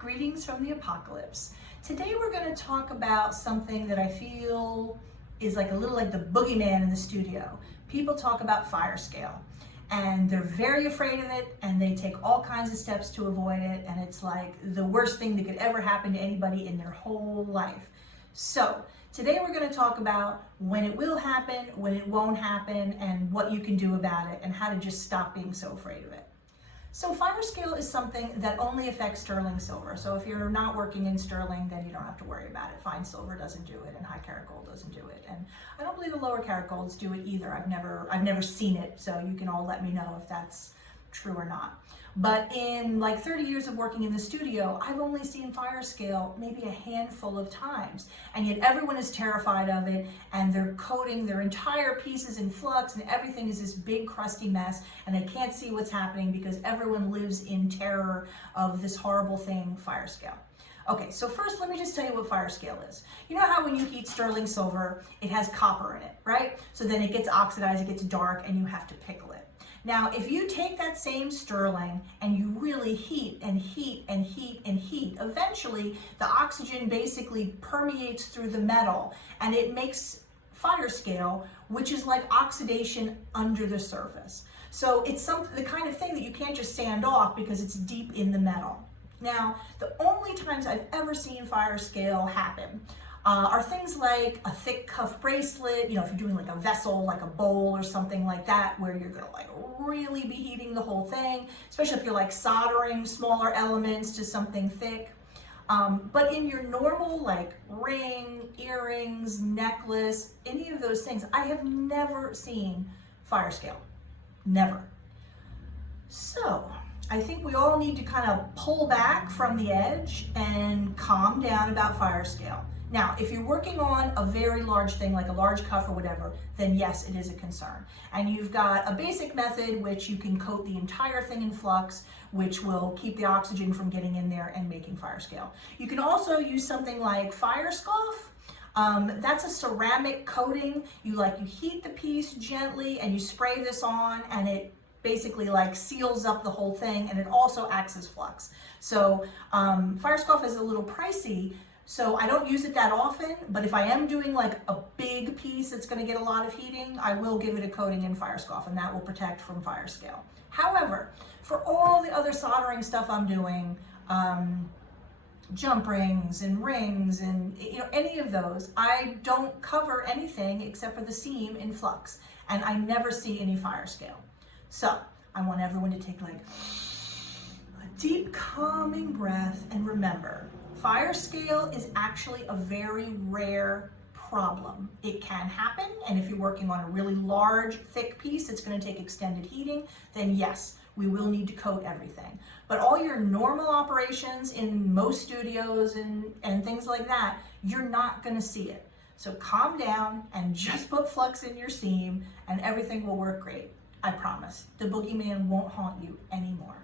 Greetings from the apocalypse. Today we're going to talk about something that I feel is like a little like the boogeyman in the studio. People talk about Firescale and they're very afraid of it and they take all kinds of steps to avoid it, and it's like the worst thing that could ever happen to anybody in their whole life. So today we're going to talk about when it will happen, when it won't happen, and what you can do about it and how to just stop being so afraid of it. So Firescale is something that only affects sterling silver. So if you're not working in sterling, then you don't have to worry about it. Fine silver doesn't do it, and high carat gold doesn't do it. And I don't believe the lower carat golds do it either. I've never seen it, so you can all let me know if that's true or not. But in like 30 years of working in the studio, I've only seen Firescale maybe a handful of times, and yet everyone is terrified of it, and they're coating their entire pieces in flux, and everything is this big crusty mess, and they can't see what's happening because everyone lives in terror of this horrible thing, Firescale. Okay, so first let me just tell you what Firescale is. You know how when you heat sterling silver, it has copper in it, right? So then it gets oxidized, it gets dark, and you have to pickle it. Now, if you take that same sterling and you really heat and heat and heat and heat, eventually the oxygen basically permeates through the metal and it makes Firescale, which is like oxidation under the surface. So it's the kind of thing that you can't just sand off because it's deep in the metal. Now, the only times I've ever seen Firescale happen are things like a thick cuff bracelet, if you're doing like a vessel, like a bowl or something like that, where you're gonna like really be heating the whole thing, especially if you're like soldering smaller elements to something thick. But in your normal like ring, earrings, necklace, any of those things, I have never seen Firescale, never. So I think we all need to kind of pull back from the edge and calm down about Firescale. Now, if you're working on a very large thing, like a large cuff or whatever, then yes, it is a concern. And you've got a basic method which you can coat the entire thing in flux, which will keep the oxygen from getting in there and making Firescale. You can also use something like fire scoff. That's a ceramic coating. You heat the piece gently and you spray this on, and it basically like seals up the whole thing, and it also acts as flux. So fire scoff is a little pricey, so I don't use it that often, but if I am doing like a big piece that's going to get a lot of heating, I will give it a coating in fire scoff, and that will protect from Firescale. However, for all the other soldering stuff I'm doing, jump rings and rings and any of those, I don't cover anything except for the seam in flux, and I never see any Firescale. So I want everyone to take like a deep calming breath and remember, Firescale is actually a very rare problem. It can happen, and if you're working on a really large, thick piece that's going to take extended heating, then yes, we will need to coat everything. But all your normal operations in most studios and things like that, you're not going to see it. So calm down and just put flux in your seam and everything will work great. I promise. The boogeyman won't haunt you anymore.